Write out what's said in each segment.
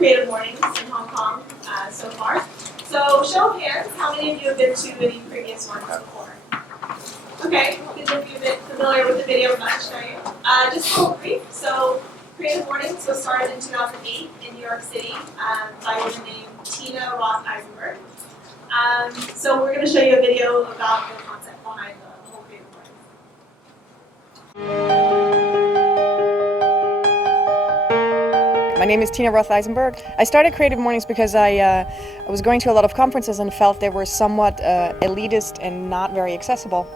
Creative Mornings in Hong Kong so far. So show of hands, how many of you have been to any previous ones before? Okay, you can be a bit familiar with the video I'm about to show you. Just a little brief. So Creative Mornings was started in 2008 in New York City by a woman named Tina Roth-Eisenberg. So we're going to show you a video about the concept behind the whole Creative Mornings. My name is Tina Roth-Eisenberg. I started Creative Mornings because I was going to a lot of conferences and felt they were somewhat elitist and not very accessible.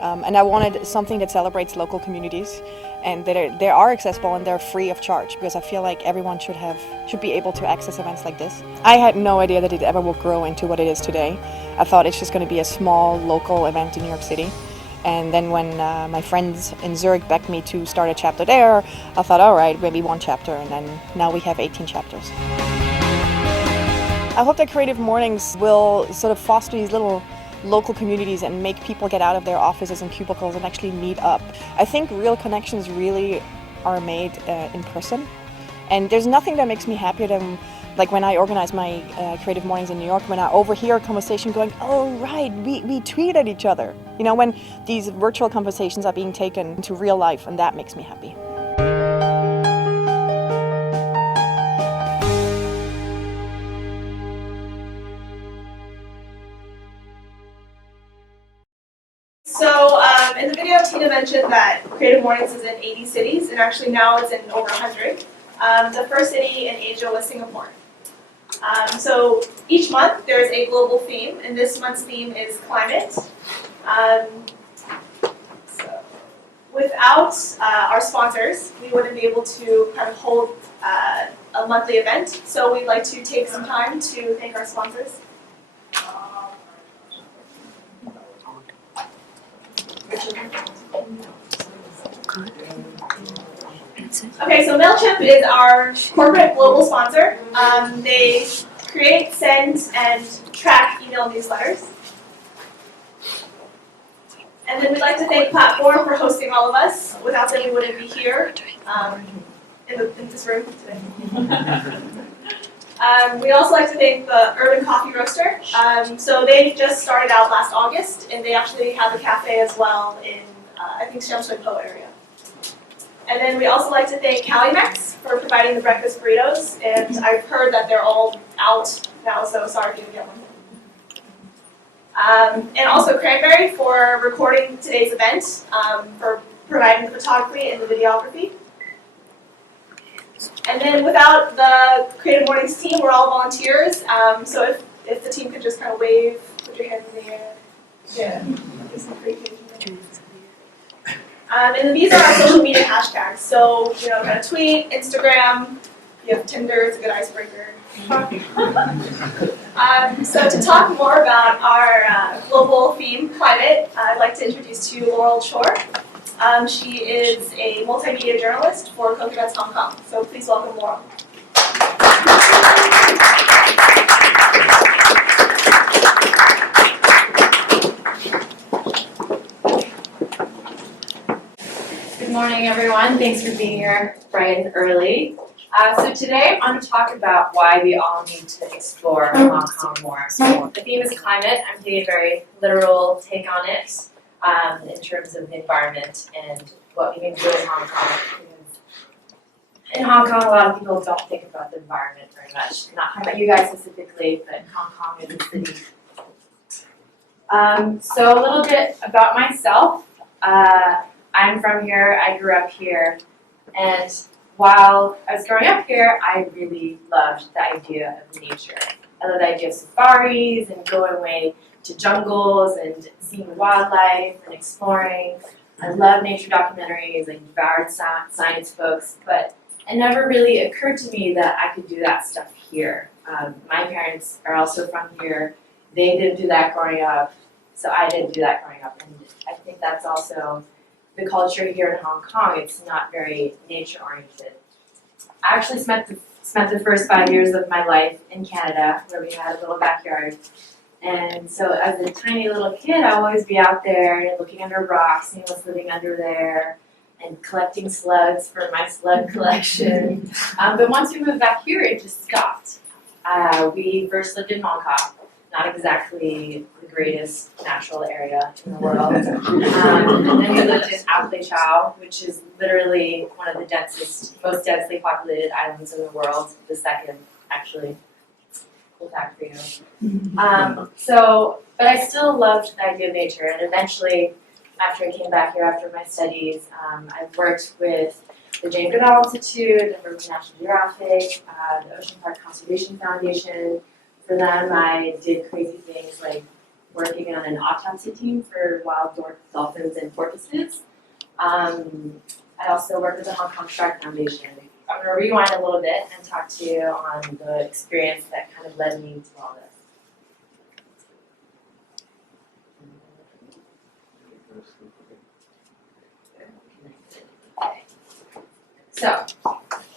And I wanted something that celebrates local communities and that they are accessible and they're free of charge, because I feel like everyone should be able to access events like this. I had no idea that it ever would grow into what it is today. I thought it's just going to be a small local event in New York City. And then when my friends in Zurich begged me to start a chapter there, I thought, all right, maybe one chapter, and then now we have 18 chapters. I hope that Creative Mornings will sort of foster these little local communities and make people get out of their offices and cubicles and actually meet up. I think real connections really are made in person. And there's nothing that makes me happier than like when I organize my Creative Mornings in New York, when I overhear a conversation going, oh right, we tweet at each other. You know, when these virtual conversations are being taken into real life, and that makes me happy. So in the video, Tina mentioned that Creative Mornings is in 80 cities, and actually now it's in over 100. The first city in Asia was Singapore. So each month there's a global theme, and this month's theme is climate. So without our sponsors, we wouldn't be able to kind of hold a monthly event. So we'd like to take some time to thank our sponsors. Okay, so MailChimp is our corporate global sponsor. They create, send, and track email newsletters. And then we'd like to thank Platform for hosting all of us. Without them, we wouldn't be here in this room today. We'd also like to thank the Urban Coffee Roaster. So they just started out last August, and they actually have a cafe as well in, I think, Shamsui Po area. And then we also like to thank Calimex for providing the breakfast burritos, and I've heard that they're all out now, so sorry if you didn't get one. And also Cranberry for recording today's event, for providing the photography and the videography. And then without the Creative Mornings team, we're all volunteers, so if the team could just kind of wave, put your hands in the air. Yeah. And these are our social media hashtags. So, you know, kind of tweet, Instagram, you have Tinder, it's a good icebreaker. So to talk more about our global theme, climate, I'd like to introduce to you Laurel Chor. She is a multimedia journalist for Coconuts Hong Kong. So please welcome Laurel. Good morning, everyone. Thanks for being here bright and early. So today I'm going to talk about why we all need to explore Hong Kong more. So the theme is climate. I'm taking a very literal take on it in terms of the environment and what we can do in Hong Kong. In Hong Kong, a lot of people don't think about the environment very much. I'm not talking about you guys specifically, but Hong Kong is a city. So a little bit about myself. I'm from here, I grew up here, and while I was growing up here, I really loved the idea of nature. I love the idea of safaris and going away to jungles and seeing wildlife and exploring. I love nature documentaries, I devoured science books, but it never really occurred to me that I could do that stuff here. My parents are also from here. They didn't do that growing up, so I didn't do that growing up, and I think that's also the culture here in Hong Kong. It's not very nature-oriented. I actually spent the first 5 years of my life in Canada, where we had a little backyard. And so as a tiny little kid, I would always be out there looking under rocks, seeing what's living under there. and collecting slugs for my slug collection. But once we moved back here, it just stopped. We first lived in Hong Kong, not exactly the greatest natural area in the world. And then we lived in Chow, which is literally one of the most densely populated islands in the world, the second, actually. Cool fact for you. But I still loved the idea of nature, and eventually, after I came back here after my studies, I've worked with the Jane Goodall Institute, I've worked with National Geographic, the Ocean Park Conservation Foundation. For them, I did crazy things like working on an autopsy team for wild dolphins and porpoises. I also worked with the Hong Kong Shark Foundation. I'm going to rewind a little bit and talk to you on the experience that kind of led me to all this. So,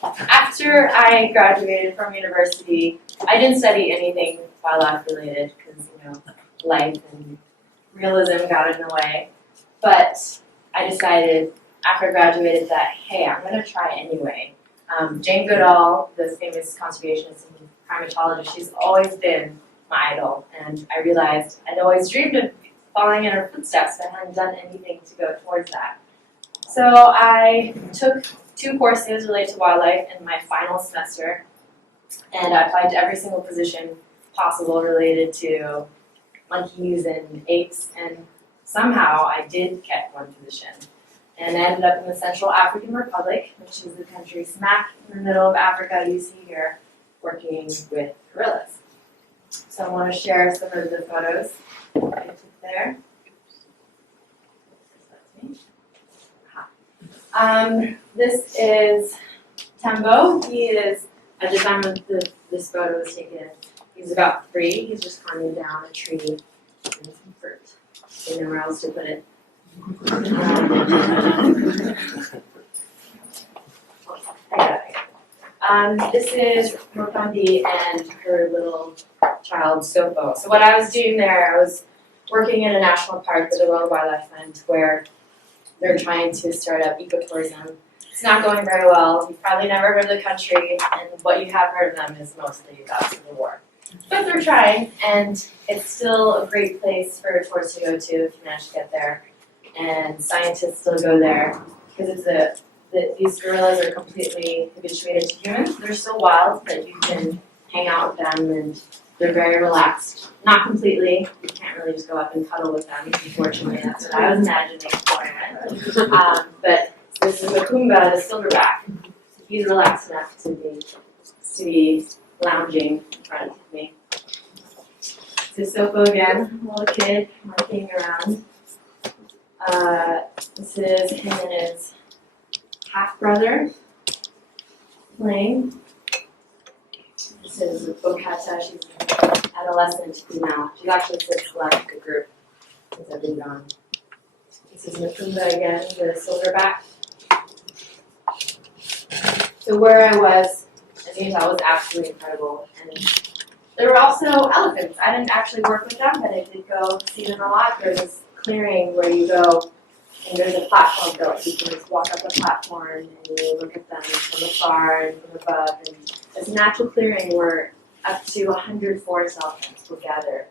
after I graduated from university, I didn't study anything wildlife related because, life and realism got in the way. But I decided after I graduated that, hey, I'm going to try anyway. Jane Goodall, the famous conservationist and primatologist, she's always been my idol. And I realized I'd always dreamed of following in her footsteps, but I hadn't done anything to go towards that. So I took 2 courses related to wildlife in my final semester, and I applied to every single position possible related to monkeys and apes, and somehow I did get one position. And I ended up in the Central African Republic, which is the country smack in the middle of Africa you see here, working with gorillas. So I want to share some of the photos I took there. This is Tembo. He is, at the time of this photo was taken, he's about 3. He's just climbing down a tree and some fruit. There's nowhere else to put it. This is Mokandi and her little child, Sopo. So what I was doing there, I was working in a national park with the World Wildlife Fund where they're trying to start up ecotourism. It's not going very well. You've probably never heard of the country, and what you have heard of them is mostly about civil war. But they're trying, and it's still a great place for tourists to go to if you manage to get there. And scientists still go there because these gorillas are completely habituated to humans. They're still wild, but you can hang out with them, and they're very relaxed. Not completely. You can't really just go up and cuddle with them. Unfortunately, that's what I was imagining before I went. But this is Makumba, the silverback. He's relaxed enough to be lounging in front of me. This is Sopo again, a little kid monkeying around. This is him and his half-brother playing. This is Bokata. She's an adolescent now. She's actually since left the group since I've been gone. This is Makumba again, the silverback. So where I was, as you can tell, was absolutely incredible. And there were also elephants. I didn't actually work with them, but I did go see them a lot. There's this clearing where you go and there's a platform built. You can just walk up the platform and you look at them from afar and from above. And it's a natural clearing where up to 100 forest elephants will gather.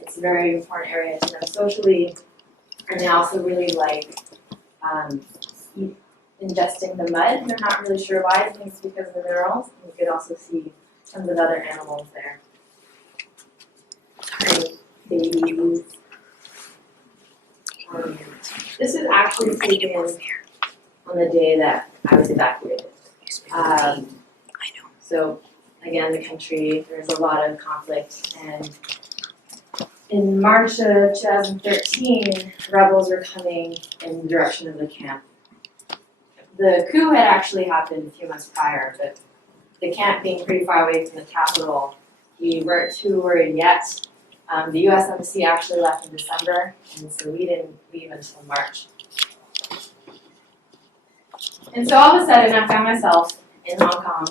It's a very important area to them socially, and they also really like ingesting the mud. They're not really sure why. I think it's because of the minerals. And you could also see tons of other animals there. Babies. This is actually taken on the day that I was evacuated. So again, the country, there's a lot of conflict, and in March of 2013, rebels were coming in the direction of the camp. The coup had actually happened a few months prior, but the camp being pretty far away from the capital, we weren't too worried yet. The U.S. Embassy actually left in December, and so we didn't leave until March. And so all of a sudden, I found myself in Hong Kong.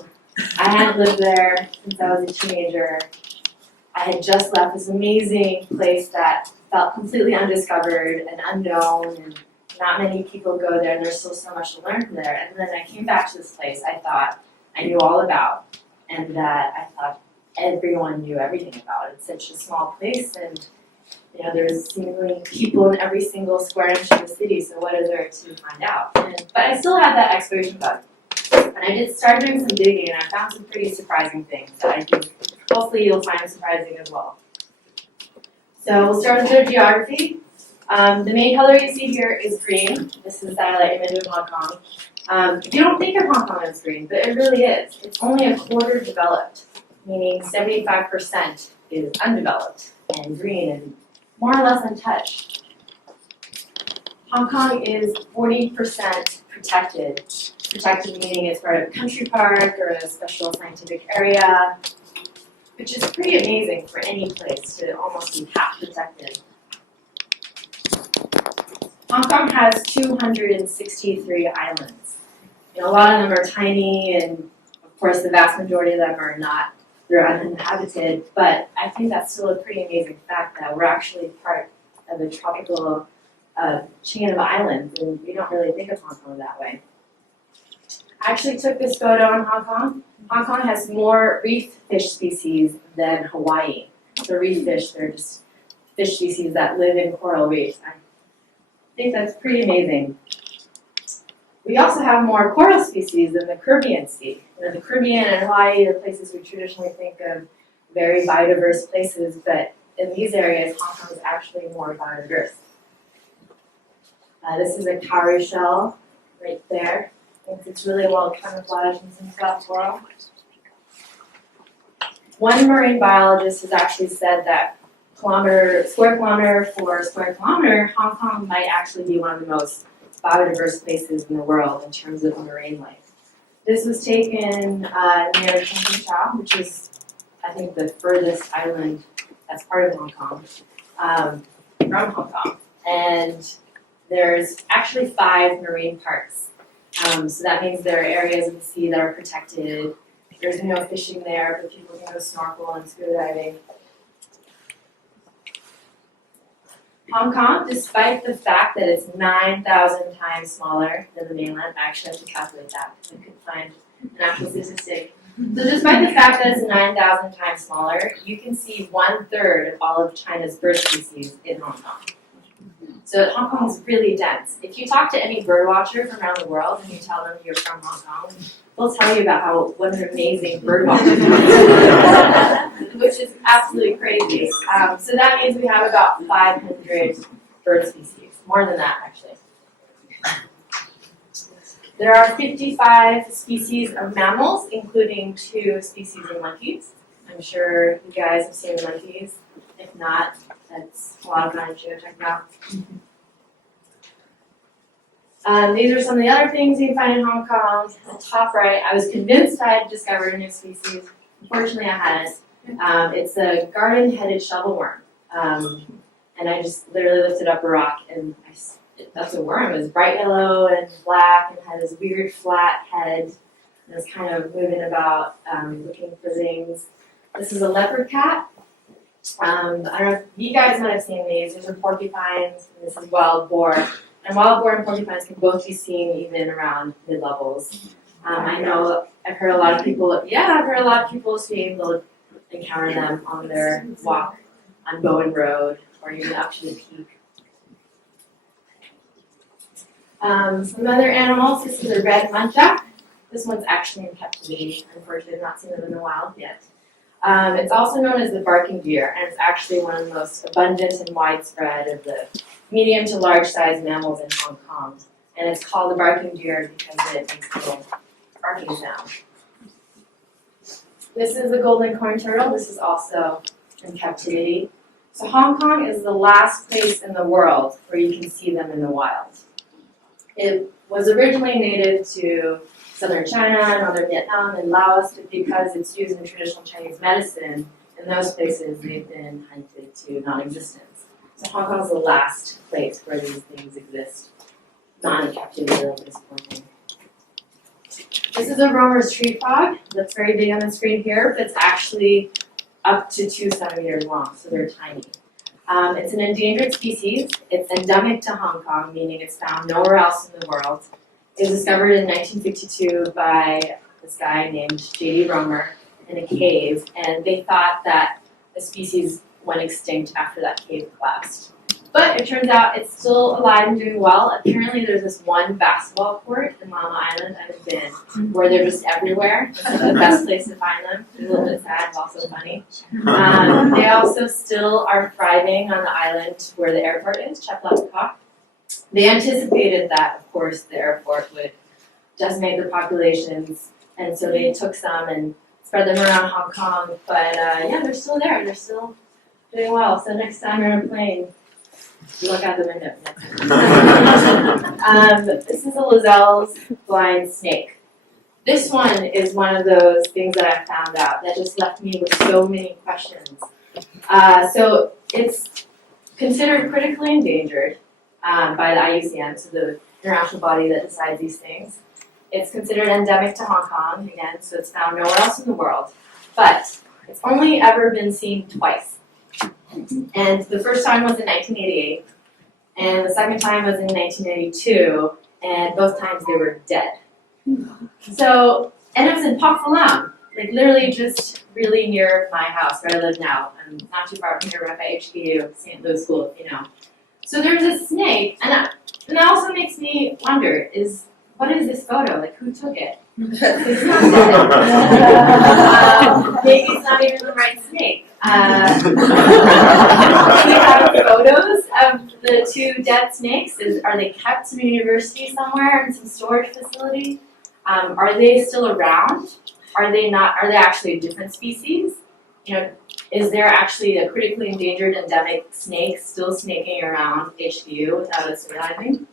I hadn't lived there since I was a teenager. I had just left this amazing place that felt completely undiscovered and unknown, and not many people go there, and there's still so much to learn from there. And then I came back to this place I thought I knew all about, and that I thought everyone knew everything about. It's such a small place, and you know, there's seemingly people in every single square inch of the city, so what is there to find out? But I still had that exploration bug. And I started doing some digging, and I found some pretty surprising things that I think hopefully you'll find surprising as well. So we'll start with the geography. The main color you see here is green. This is the satellite image of Hong Kong. You don't think of Hong Kong as green, but it really is. It's only a quarter developed, meaning 75% is undeveloped and green and more or less untouched. Hong Kong is 40% protected. Protected meaning it's part of a country park or a special scientific area, which is pretty amazing for any place to almost be half protected. Hong Kong has 263 islands. You know, a lot of them are tiny, and of course the vast majority of them are not, they're uninhabited, but I think that's still a pretty amazing fact that we're actually part of a tropical chain of islands, and we don't really think of Hong Kong that way. I actually took this photo in Hong Kong. Hong Kong has more reef fish species than Hawaii. So reef fish, they're just fish species that live in coral reefs. I think that's pretty amazing. We also have more coral species than the Caribbean Sea. You know, the Caribbean and Hawaii are places we traditionally think of very biodiverse places, but in these areas, Hong Kong is actually more biodiverse. This is a cowrie shell right there. I think it's really well camouflaged in some soft coral. One marine biologist has actually said that square kilometer for square kilometer, Hong Kong might actually be one of the most biodiverse places in the world in terms of marine life. This was taken near Chow, which is, I think, the furthest island that's part of Hong Kong, from Hong Kong. And there's actually 5 marine parks. So that means there are areas of the sea that are protected. There's no fishing there, but people can go snorkel and scuba diving. Hong Kong, despite the fact that it's 9,000 times smaller than the mainland, I actually have to calculate that because I couldn't find an actual statistic. So despite the fact that it's 9,000 times smaller, you can see 1/3 of all of China's bird species in Hong Kong. So Hong Kong is really dense. If you talk to any bird watcher from around the world and you tell them you're from Hong Kong, they'll tell you about what an amazing bird watcher is, which is absolutely crazy. So that means we have about 500 bird species, more than that actually. There are 55 species of mammals, including 2 species of monkeys. I'm sure you guys have seen monkeys. If not, that's a lot of fun to check out. These are some of the other things you can find in Hong Kong. At the top right, I was convinced I had discovered a new species. Unfortunately, I hadn't. It's a garden-headed shovelworm. And I just literally lifted up a rock, and that's a worm. It was bright yellow and black and had this weird flat head. And it was kind of moving about, looking for things. This is a leopard cat. I don't know if you guys might have seen these. These are porcupines, and this is wild boar. And wild boar and porcupines can both be seen even around mid-levels. I know I've heard a lot of people saying they'll encounter them on their walk on Bowen Road or even up to the peak. Some other animals, this is a red muntjac. This one's actually in captivity. Unfortunately, I've not seen them in the wild yet. It's also known as the barking deer, and it's actually one of the most abundant and widespread of the medium to large sized mammals in Hong Kong. And it's called the barking deer because it makes a little barking sound. This is the golden corn turtle. This is also in captivity. So Hong Kong is the last place in the world where you can see them in the wild. It was originally native to southern China, northern Vietnam, and Laos, but because it's used in traditional Chinese medicine, in those places they've been hunted to non-existence. So Hong Kong is the last place where these things exist, not in captivity like this point. This is a Romer's tree frog. That's very big on the screen here, but it's actually up to 2 centimeters long, so they're tiny. It's an endangered species. It's endemic to Hong Kong, meaning it's found nowhere else in the world. It was discovered in 1952 by this guy named J.D. Romer in a cave, and they thought that the species went extinct after that cave collapsed. But it turns out it's still alive and doing well. Apparently there's this one basketball court in Llama Island I've been, where they're just everywhere. It's like the best place to find them. It's a little bit sad, but also funny. They also still are thriving on the island where the airport is, Chaplapakak. They anticipated that, of course, the airport would decimate the populations, and so they took some and spread them around Hong Kong. But yeah, they're still there. They're still doing well. So next time you're on a plane, you look out the window. This is a Lazelle's blind snake. This one is one of those things that I found out that just left me with so many questions. So it's considered critically endangered by the IUCN, so the international body that decides these things. It's considered endemic to Hong Kong, again, so it's found nowhere else in the world. But it's only ever been seen twice. And the first time was in 1988, and the second time was in 1982, and both times they were dead. So, and it was in Pak Salam, like literally just really near my house where I live now. I'm not too far from here, right by HBU, St. Louis School, you know. So there's a snake, and that also makes me wonder, what is this photo? Like, who took it? It's not dead. Maybe it's not even the right snake. We have photos of the two dead snakes. Are they kept in a university somewhere in some storage facility? Are they still around? Are they not? Are they actually a different species? You know, is there actually a critically endangered endemic snake still snaking around HBU without us realizing?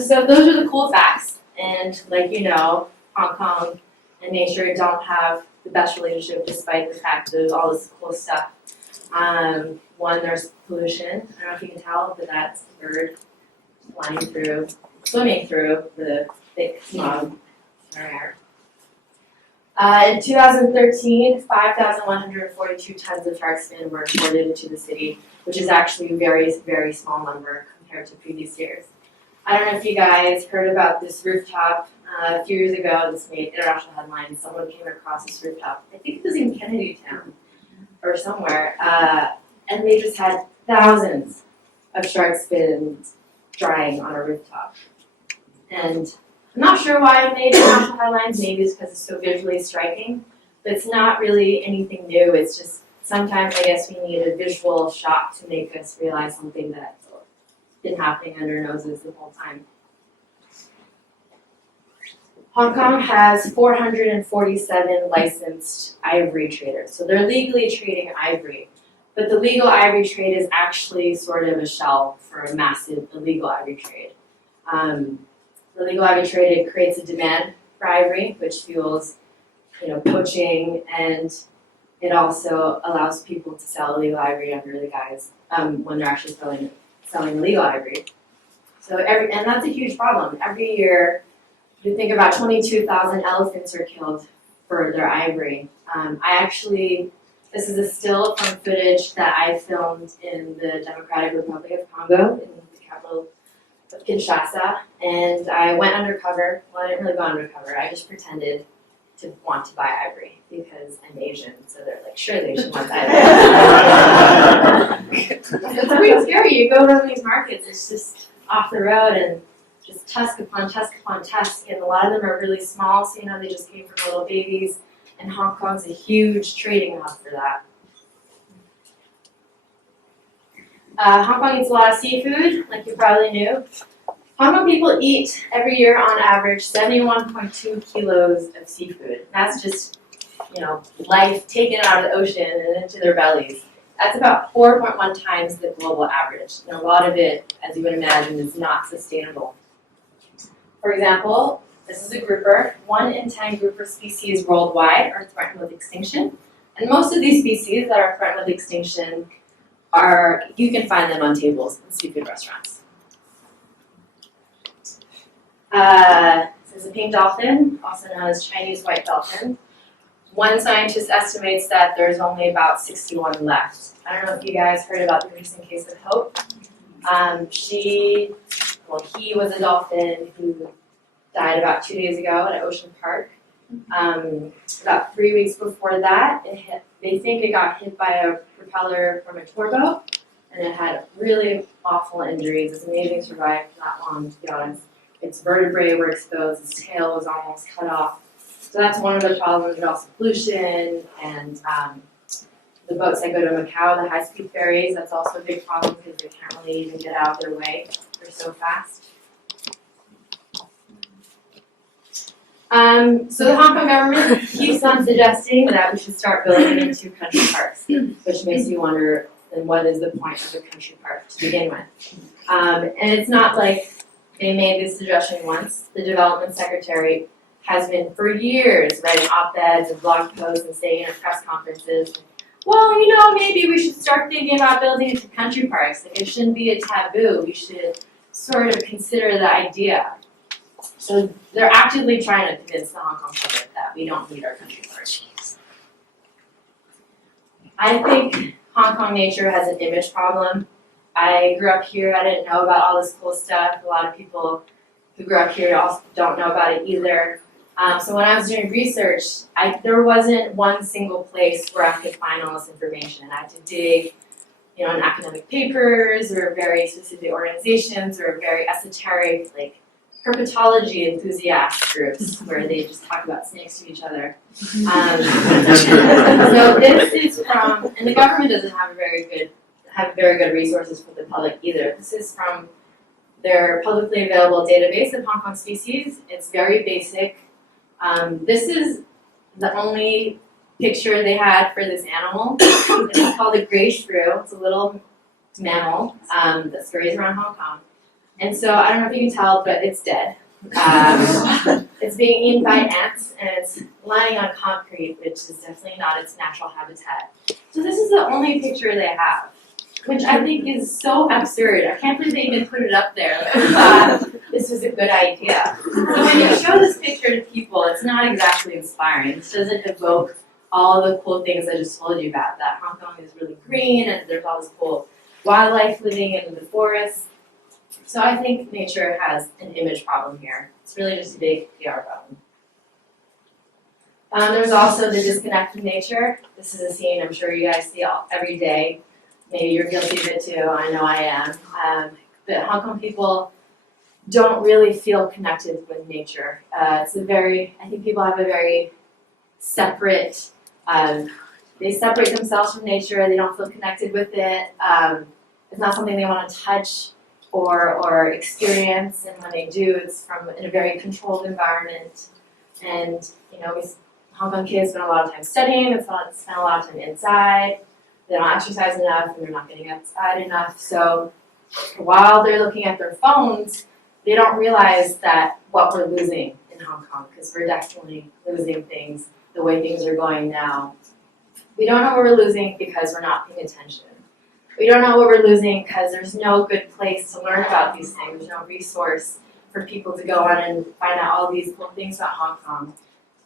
So those are the cool facts. And like you know, Hong Kong and nature don't have the best relationship despite the fact that there's all this cool stuff. One, there's pollution. I don't know if you can tell, but that's a bird swimming through the thick smog in our air. In 2013, 5,142 tons of shark fin were imported into the city, which is actually a very, very small number compared to previous years. I don't know if you guys heard about this rooftop. A few years ago, this made international headlines. Someone came across this rooftop. I think it was in Kennedy Town or somewhere. And they just had thousands of shark fins drying on a rooftop. And I'm not sure why it made international headlines. Maybe it's because it's so visually striking. But it's not really anything new. It's just sometimes I guess we need a visual shock to make us realize something that's been happening under our noses the whole time. Hong Kong has 447 licensed ivory traders. So they're legally trading ivory. But the legal ivory trade is actually sort of a shell for a massive illegal ivory trade. The legal ivory trade creates a demand for ivory, which fuels, poaching, and it also allows people to sell illegal ivory under the guise when they're actually selling illegal ivory. So and that's a huge problem. Every year, you think about 22,000 elephants are killed for their ivory. This is a still from footage that I filmed in the Democratic Republic of Congo, in the capital of Kinshasa, and I went undercover. Well, I didn't really go undercover. I just pretended to want to buy ivory because I'm Asian, so they're like, sure, they should want that. It's pretty scary. You go to these markets, it's just off the road and just tusk upon tusk upon tusk, and a lot of them are really small, so they just came from little babies, and Hong Kong's a huge trading hub for that. Hong Kong eats a lot of seafood, like you probably knew. Hong Kong people eat every year on average 71.2 kilos of seafood. That's just, life taken out of the ocean and into their bellies. That's about 4.1 times the global average. And a lot of it, as you would imagine, is not sustainable. For example, this is a grouper. 1 in 10 grouper species worldwide are threatened with extinction. And most of these species that are threatened with extinction you can find them on tables in seafood restaurants. This is a pink dolphin, also known as Chinese white dolphin. one scientist estimates that there's only about 61 left. I don't know if you guys heard about the recent case of Hope. He was a dolphin who died about 2 days ago at Ocean Park. About 3 weeks before that, they think it got hit by a propeller from a tour boat, and it had really awful injuries. It's amazing it survived that long, to be honest. Its vertebrae were exposed, its tail was almost cut off. So that's one of the problems. There's also pollution, and the boats that go to Macau, the high-speed ferries, that's also a big problem because they can't really even get out of their way. They're so fast. So the Hong Kong government keeps on suggesting that we should start building into country parks, which makes you wonder, then what is the point of a country park to begin with? And it's not like they made this suggestion once. The development secretary has been for years writing op-eds and blog posts and saying at press conferences, well, you know, maybe we should start thinking about building into country parks. Like, it shouldn't be a taboo. We should sort of consider the idea. So they're actively trying to convince the Hong Kong public that we don't need our country parks. I think Hong Kong nature has an image problem. I grew up here. I didn't know about all this cool stuff. A lot of people who grew up here also don't know about it either. So when I was doing research, there wasn't one single place where I could find all this information. I had to dig, in academic papers or very specific organizations or very esoteric, like herpetology enthusiast groups where they just talk about snakes to each other. So this is from, and the government doesn't have very good resources for the public either. This is from their publicly available database of Hong Kong species. It's very basic. This is the only picture they had for this animal. It's called a gray shrew. It's a little mammal that scurries around Hong Kong. And so I don't know if you can tell, but it's dead. It's being eaten by ants, and it's lying on concrete, which is definitely not its natural habitat. So this is the only picture they have, which I think is so absurd. I can't believe they even put it up there. This was a good idea. So when you show this picture to people, it's not exactly inspiring. This doesn't evoke all the cool things I just told you about, that Hong Kong is really green and there's all this cool wildlife living in the forest. So I think nature has an image problem here. It's really just a big PR problem. There's also the disconnect from nature. This is a scene I'm sure you guys see every day. Maybe you're guilty of it too, I know I am. But Hong Kong people don't really feel connected with nature. I think people have a very separate, they separate themselves from nature, they don't feel connected with it. It's not something they want to touch or experience, and when they do, it's in a very controlled environment. And Hong Kong kids spend a lot of time studying, spend a lot of time inside. They don't exercise enough, and they're not getting outside enough. So while they're looking at their phones, they don't realize that what we're losing in Hong Kong, because we're definitely losing things the way things are going now. We don't know what we're losing because we're not paying attention. We don't know what we're losing because there's no good place to learn about these things. There's no resource for people to go on and find out all these cool things about Hong Kong.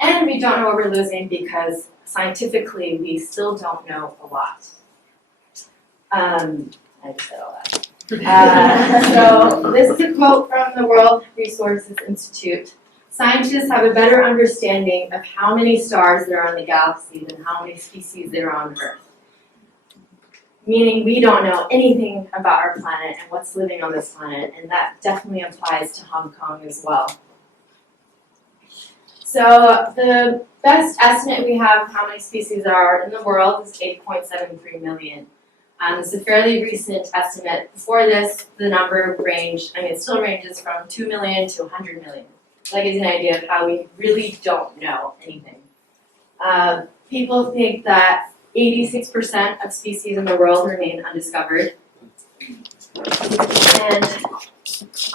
And we don't know what we're losing because scientifically we still don't know a lot. I just said all that. So this is a quote from the World Resources Institute. Scientists have a better understanding of how many stars there are in the galaxy than how many species there are on Earth. Meaning we don't know anything about our planet and what's living on this planet, and that definitely applies to Hong Kong as well. So the best estimate we have of how many species there are in the world is 8.73 million. It's a fairly recent estimate. Before this, the number ranged, it still ranges from 2 million to 100 million. So that gives you an idea of how we really don't know anything. People think that 86% of species in the world remain undiscovered. And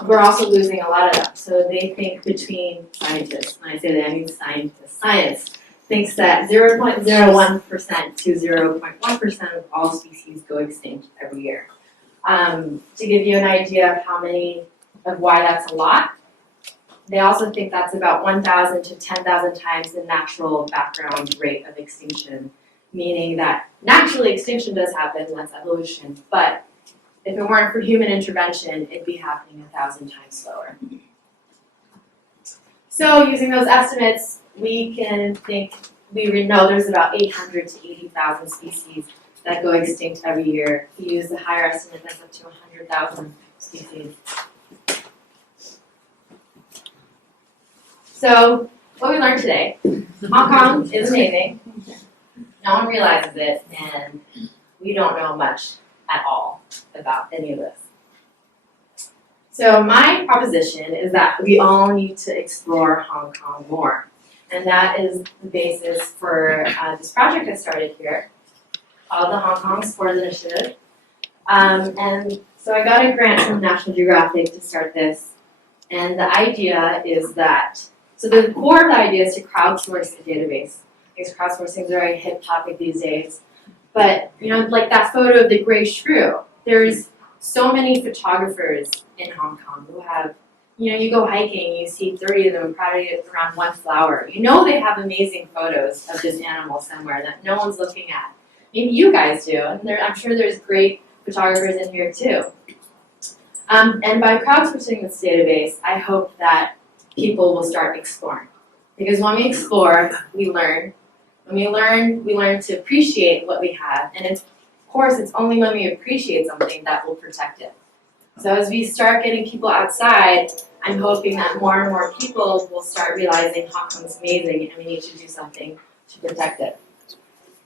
we're also losing a lot of them. So they think between scientists, when I say that I mean scientists, science thinks that 0.01% to 0.1% of all species go extinct every year. To give you an idea of why that's a lot, They also think that's about 1,000 to 10,000 times the natural background rate of extinction, meaning that naturally extinction does happen, that's evolution, but if it weren't for human intervention, it'd be happening 1,000 times slower. So using those estimates, we can think, we know there's about 800 to 80,000 species that go extinct every year. If you use the higher estimate, that's up to 100,000 species. So what we learned today, Hong Kong is amazing. No one realizes it, and we don't know much at all about any of this. So my proposition is that we all need to explore Hong Kong more. And that is the basis for this project I started here, called the Hong Kong Explorers Initiative. And so I got a grant from National Geographic to start this. And the idea is that, so the core of the idea is to crowdsource the database. Because crowdsourcing is a very hip topic these days. But, you know, like that photo of the gray shrew, there's so many photographers in Hong Kong who have, you know, you go hiking, you see 30 of them crowded around one flower. You know they have amazing photos of this animal somewhere that no one's looking at. Maybe you guys do, and I'm sure there's great photographers in here too. And by crowdsourcing this database, I hope that people will start exploring. Because when we explore, we learn. When we learn to appreciate what we have, and of course, it's only when we appreciate something that we'll protect it. So as we start getting people outside, I'm hoping that more and more people will start realizing Hong Kong's amazing and we need to do something to protect it.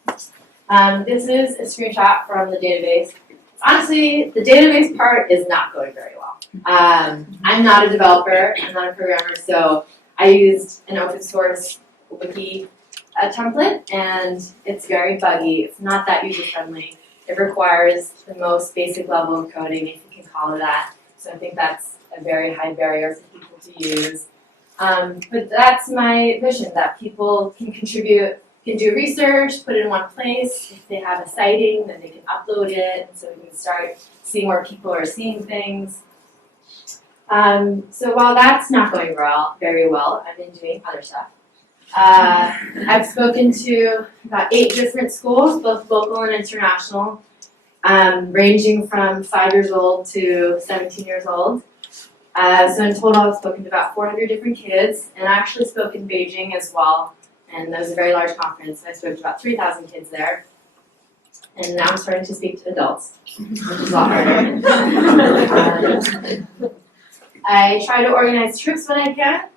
This is a screenshot from the database. Honestly, the database part is not going very well. I'm not a developer, I'm not a programmer, so I used an open source wiki template, and it's very buggy. It's not that user-friendly. It requires the most basic level of coding, if you can call it that. So I think that's a very high barrier for people to use. But that's my vision, that people can contribute, can do research, put it in one place. If they have a sighting, then they can upload it, so we can start seeing where people are seeing things. So while that's not going very well, I've been doing other stuff. I've spoken to about 8 different schools, both local and international, ranging from 5 years old to 17 years old. So in total, I've spoken to about 400 different kids, and I actually spoke in Beijing as well, and that was a very large conference. I spoke to about 3,000 kids there. And now I'm starting to speak to adults, which is a lot harder. I try to organize trips when I can.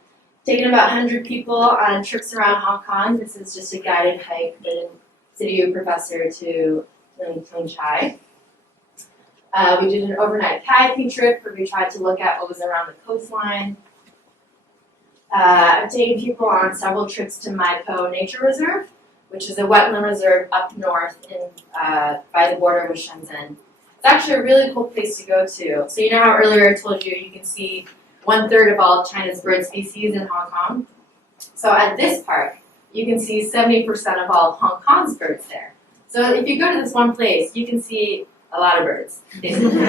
Taken about 100 people on trips around Hong Kong. This is just a guided hike with City U professor to Tung Chai. We did an overnight kayaking trip where we tried to look at what was around the coastline. I've taken people on several trips to Mai Po Nature Reserve, which is a wetland reserve up north by the border with Shenzhen. It's actually a really cool place to go to. So you know how earlier I told you can see 1/3 of all China's bird species in Hong Kong? So at this park, you can see 70% of all of Hong Kong's birds there. So if you go to this one place, you can see a lot of birds, basically.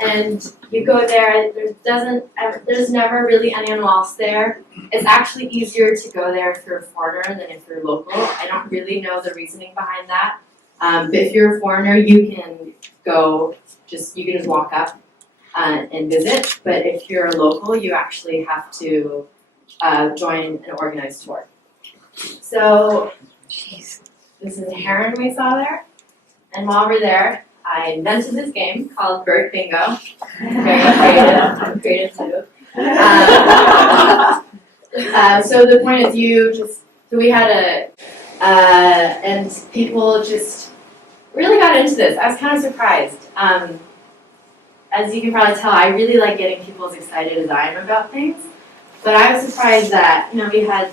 And you go there, there's never really anyone else there. It's actually easier to go there if you're a foreigner than if you're local. I don't really know the reasoning behind that. But if you're a foreigner, you can just walk up and visit. But if you're a local, you actually have to join an organized tour. So, this is a heron we saw there. And while we're there, I invented this game called Bird Bingo. Very creative. I'm creative too. So the point is so we had and people just really got into this. I was kind of surprised. As you can probably tell, I really like getting people as excited as I am about things. But I was surprised that, we had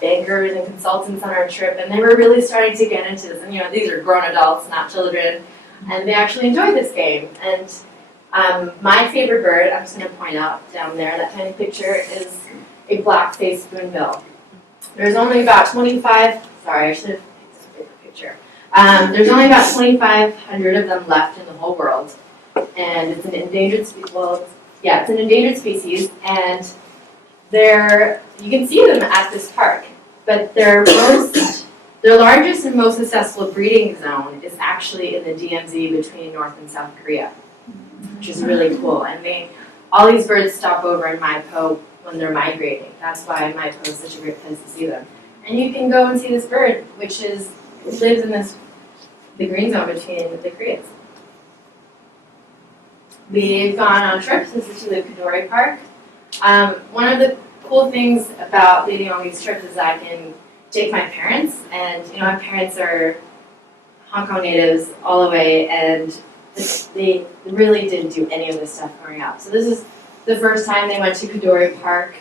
bankers and consultants on our trip, and they were really starting to get into this. And these are grown adults, not children, and they actually enjoyed this game. And my favorite bird, I'm just going to point out down there, that tiny picture, is a black-faced spoonbill. There's only about 25, sorry, I should have picked this bigger picture. There's only about 2,500 of them left in the whole world. And it's an endangered species, well, Yeah, it's an endangered species, and you can see them at this park, but their largest and most successful breeding zone is actually in the DMZ between North and South Korea, which is really cool. And all these birds stop over in Maipo when they're migrating. That's why Maipo is such a great place to see them. And you can go and see this bird, which lives in the green zone between the Koreas. We've gone on trips. This is to the Kadori Park. One of the cool things about leading on these trips is I can take my parents, and my parents are Hong Kong natives all the way, and they really didn't do any of this stuff growing up. So this is the first time they went to Kadori Park.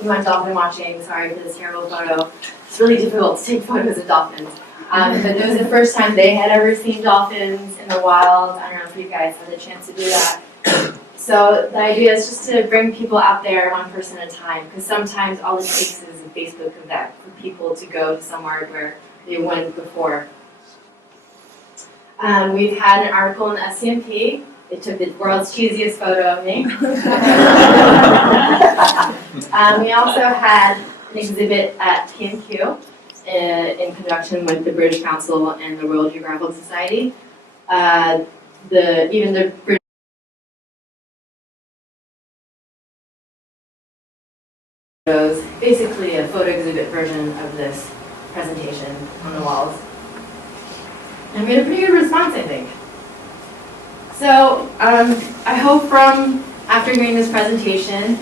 We went dolphin watching. Sorry for this terrible photo. It's really difficult to take photos of dolphins. But it was the first time they had ever seen dolphins in the wild. I don't know if you guys had the chance to do that. So the idea is just to bring people out there one person at a time, because sometimes all it takes is a Facebook event for people to go to somewhere where they went before. We've had an article in the SCMP. They took the world's cheesiest photo of me. We also had an exhibit at PNQ in conjunction with the British Council and the Royal Geographical Society. Even the British photos, basically a photo exhibit version of this presentation on the walls. And we had a pretty good response, I think. So I hope from after hearing this presentation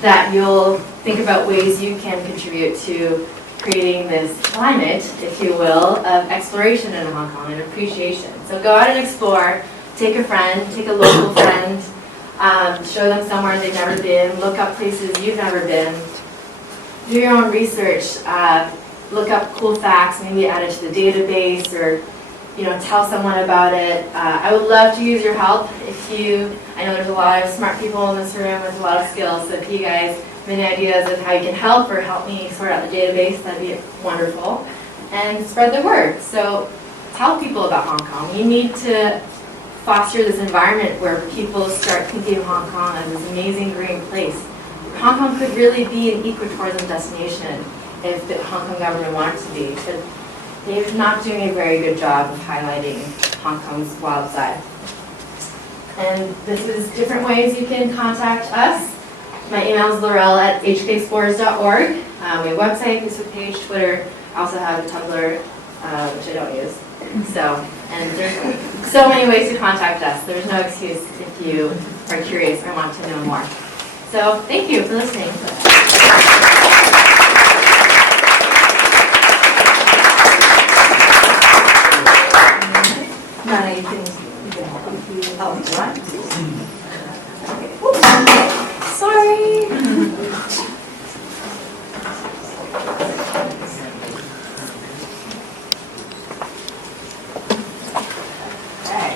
that you'll think about ways you can contribute to creating this climate, if you will, of exploration in Hong Kong and appreciation. So go out and explore, take a friend, take a local friend, show them somewhere they've never been, look up places you've never been, do your own research, look up cool facts, maybe add it to the database, or tell someone about it. I would love to use your help. I know there's a lot of smart people in this room with a lot of skills, so if you guys have any ideas of how you can help or help me sort out the database, that'd be wonderful. And spread the word. So tell people about Hong Kong. You need to foster this environment where people start thinking of Hong Kong as this amazing green place. Hong Kong could really be an ecotourism destination if the Hong Kong government wanted to be. But they're not doing a very good job of highlighting Hong Kong's wild side. And this is different ways you can contact us. My email is laurel@hkexplorers.org. We have a website, Facebook page, Twitter. I also have a Tumblr, which I don't use. And there's so many ways to contact us. There's no excuse if you are curious or want to know more. So thank you for listening. Nana, you can help me, right? Sorry. Okay.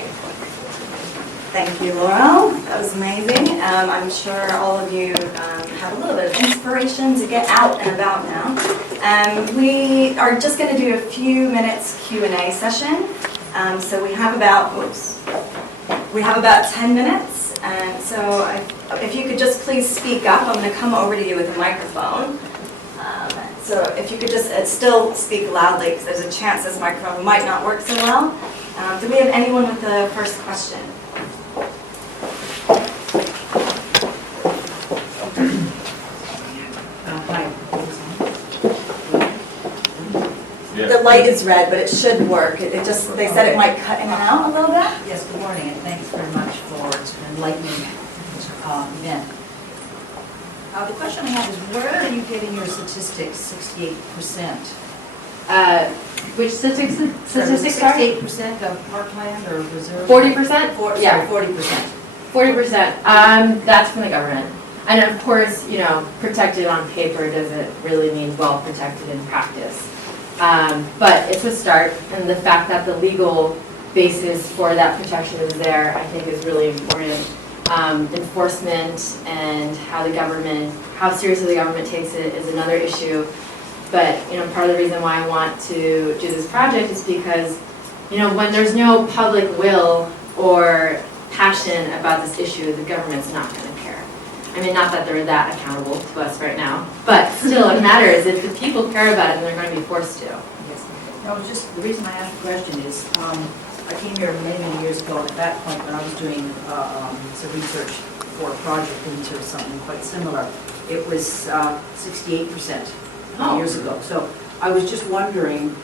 Thank you, Laurel. That was amazing. I'm sure all of you have a little bit of inspiration to get out and about now. We are just going to do a few minutes Q&A session. So we have about 10 minutes. And so if you could just please speak up, I'm going to come over to you with a microphone. So if you could just still speak loudly, because there's a chance this microphone might not work so well. Do we have anyone with the first question? Hi. The light is red, but it should work. They said it might cut in and out a little bit. Yes, good morning, and thanks very much for an enlightening event. The question I have is, where are you getting your statistics, 68%? Which statistics are? 68% of parkland or reserve? 40%? Yeah. 40%. 40%. That's from the government. And of course, protected on paper doesn't really mean well protected in practice. But it's a start, and the fact that the legal basis for that protection is there, I think, is really important. Enforcement and how seriously the government takes it is another issue. But part of the reason why I want to do this project is because when there's no public will or passion about this issue, the government's not going to care. I mean, not that they're that accountable to us right now, but still it matters. If the people care about it, then they're going to be forced to. Yes. No, just, the reason I asked the question is, I came here many, many years ago, at that point when I was doing some research for a project into something quite similar. It was 68% years ago. So I was just wondering,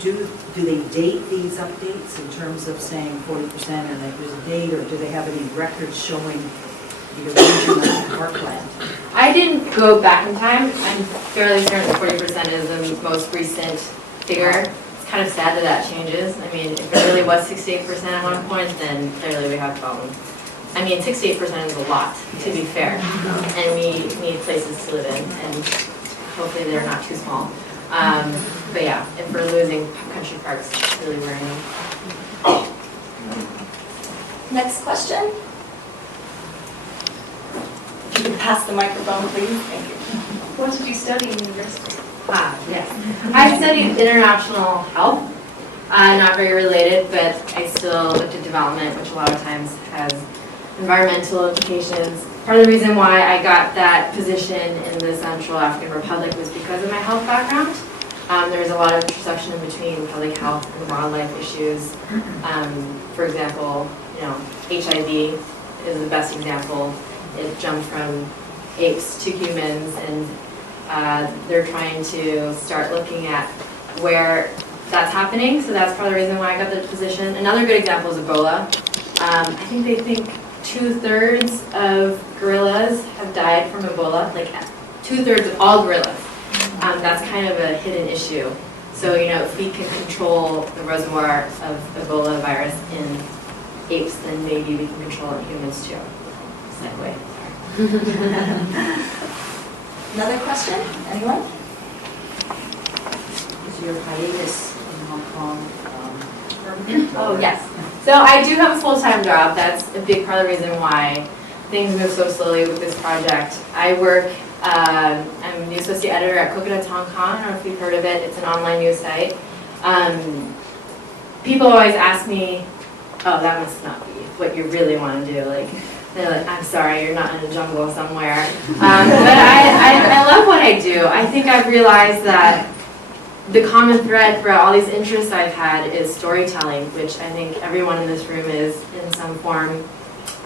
do they date these updates in terms of saying 40% and like there's a date, or do they have any records showing the erosion of parkland? I didn't go back in time. I'm fairly certain 40% is the most recent figure. It's kind of sad that that changes. I mean, if it really was 68% at one point, then clearly we have problems. I mean, 68% is a lot, to be fair. And we need places to live in, and hopefully they're not too small. But yeah, if we're losing country parks, it's really worrying. Next question. If you could pass the microphone, please. Thank you. What did you study in university? Yes. I studied international health. Not very related, but I still looked at development, which a lot of times has environmental implications. Part of the reason why I got that position in the Central African Republic was because of my health background. There was a lot of intersection in between public health and wildlife issues. For example, HIV is the best example. It jumped from apes to humans, and they're trying to start looking at where that's happening. So that's part of the reason why I got the position. Another good example is Ebola. I think they think 2/3 of gorillas have died from Ebola, like 2/3 of all gorillas. That's kind of a hidden issue. So, if we can control the reservoir of Ebola virus in apes, then maybe we can control it in humans too. Segue. Another question? Anyone? Is your hiatus in Hong Kong permanent? Oh, yes. So I do have a full-time job. That's a big part of the reason why things move so slowly with this project. I work, I'm a new associate editor at Coconuts Hong Kong. I don't know if you've heard of it. It's an online news site. People always ask me, oh, that must not be what you really want to do. They're like, I'm sorry, you're not in a jungle somewhere. But I love what I do. I think I've realized that the common thread throughout all these interests I've had is storytelling, which I think everyone in this room is in some form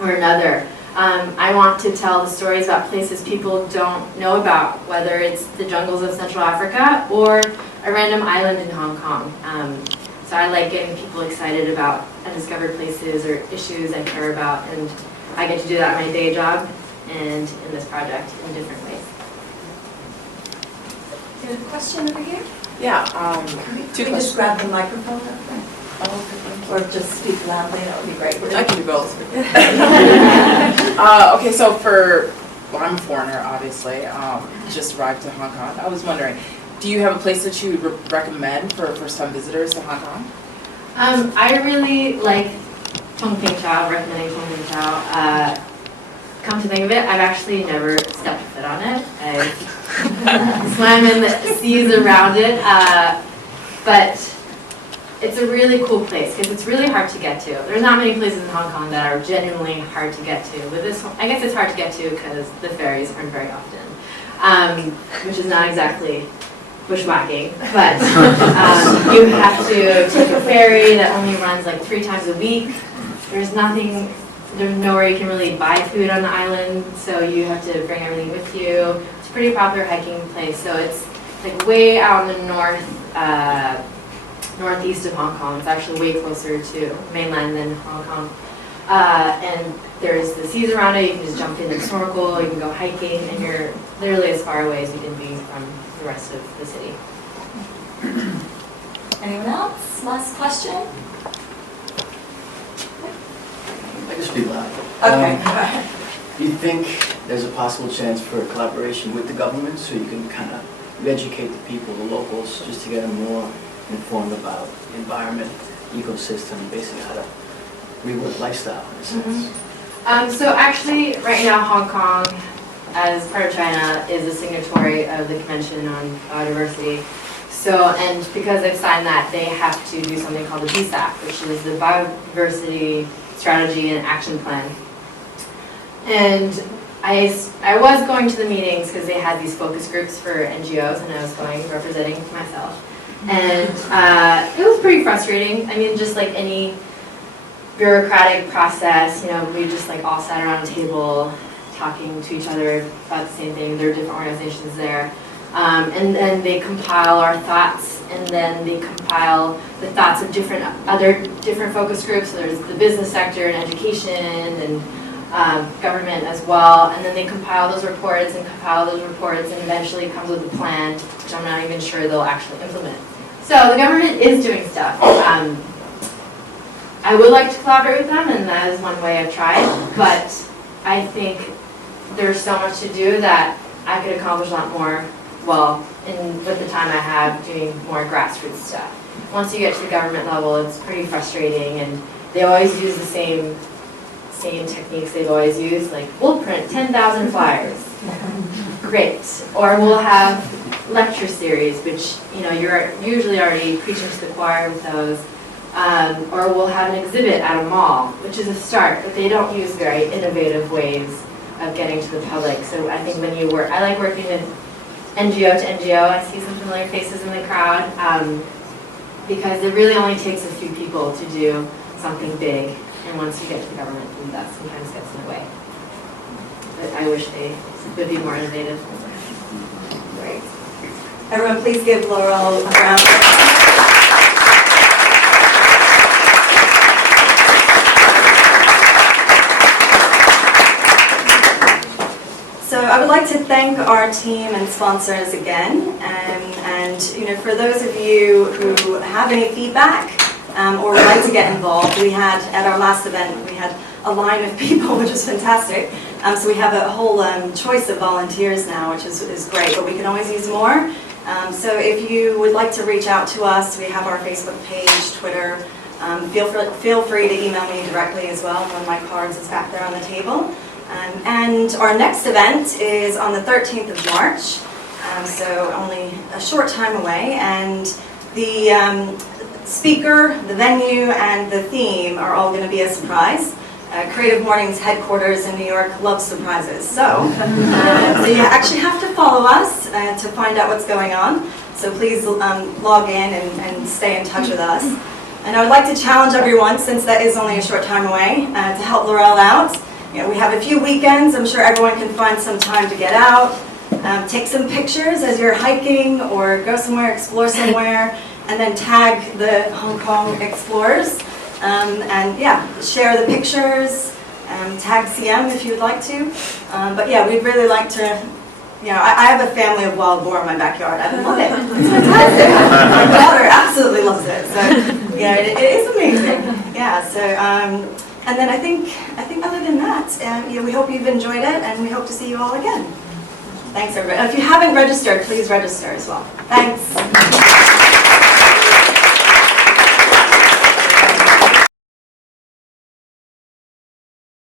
or another. I want to tell the stories about places people don't know about, whether it's the jungles of Central Africa or a random island in Hong Kong. So I like getting people excited about undiscovered places or issues I care about, and I get to do that in my day job and in this project in different ways. Do you have a question over here? Yeah, Can we just grab the microphone up there? Or just speak loudly, that would be great. I can do both. Okay, so I'm a foreigner, obviously, just arrived to Hong Kong. I was wondering, do you have a place that you would recommend for first-time visitors to Hong Kong? I really like recommending Tong Chow. Come to think of it, I've actually never stepped foot on it. I swam in the seas around it, but it's a really cool place because it's really hard to get to. There's not many places in Hong Kong that are genuinely hard to get to. But this one, I guess it's hard to get to because the ferries aren't very often, which is not exactly bushwhacking, but you have to take a ferry that only runs like 3 times a week. There's nowhere you can really buy food on the island, so you have to bring everything with you. It's a pretty popular hiking place, so it's like way out in the northeast of Hong Kong. It's actually way closer to mainland than Hong Kong. And there's the seas around it. You can just jump in and snorkel, you can go hiking, and you're literally as far away as you can be from the rest of the city. Anyone else? Last question? I can speak loud. Okay. Do you think there's a possible chance for a collaboration with the government so you can kind of educate the people, the locals, just to get them more informed about the environment, ecosystem, basically how to rework lifestyle in a sense? So actually, right now, Hong Kong, as part of China, is a signatory of the Convention on Biodiversity. So, and because they've signed that, they have to do something called the BSAC, which is the Biodiversity strategy and action plan. And I was going to the meetings because they had these focus groups for NGOs, and I was going representing myself. And it was pretty frustrating. I mean, just like any bureaucratic process, you know, we just like all sat around a table talking to each other about the same thing. There are different organizations there. And then they compile our thoughts, and then they compile the thoughts of different focus groups. So there's the business sector and education and government as well. And then they compile those reports and eventually comes with a plan, which I'm not even sure they'll actually implement. So the government is doing stuff. I would like to collaborate with them, and that is one way I've tried, but I think there's so much to do that I could accomplish a lot more, with the time I have doing more grassroots stuff. Once you get to the government level, it's pretty frustrating, and they always use the same techniques they've always used, like, we'll print 10,000 flyers. Great. Or we'll have lecture series, which, you know, you're usually already preaching to the choir with those. Or we'll have an exhibit at a mall, which is a start, but they don't use very innovative ways of getting to the public. So I think when you work, I like working with NGO to NGO. I see some familiar faces in the crowd, because it really only takes a few people to do something big. And once you get to the government, that sometimes gets in the way. But I wish they would be more innovative. Great. Everyone, please give Laurel a round of applause. So I would like to thank our team and sponsors again, and you know, for those of you who have any feedback or would like to get involved, we had at our last event we had a line of people, which is fantastic. So we have a whole choice of volunteers now, which is great, but we can always use more. So if you would like to reach out to us, we have our Facebook page, Twitter. Feel free to email me directly as well. One of my cards is back there on the table. And our next event is on the 13th of March, so only a short time away. And the speaker, the venue, and the theme are all going to be a surprise. Creative Mornings headquarters in New York loves surprises. So you actually have to follow us to find out what's going on. So please log in and stay in touch with us. And I would like to challenge everyone, since that is only a short time away, to help Laurel out. You know, we have a few weekends. I'm sure everyone can find some time to get out, take some pictures as you're hiking or go somewhere, explore somewhere, and then tag the Hong Kong explorers. And yeah, share the pictures, tag CM if you'd like to. But yeah, we'd really like to, you know, I have a family of wild boar in my backyard. I love it. It's fantastic. My daughter absolutely loves it. So yeah, it is amazing. Yeah, so, and then I think other than that, you know, we hope you've enjoyed it, and we hope to see you all again. Thanks, everybody. If you haven't registered, please register as well. Thanks.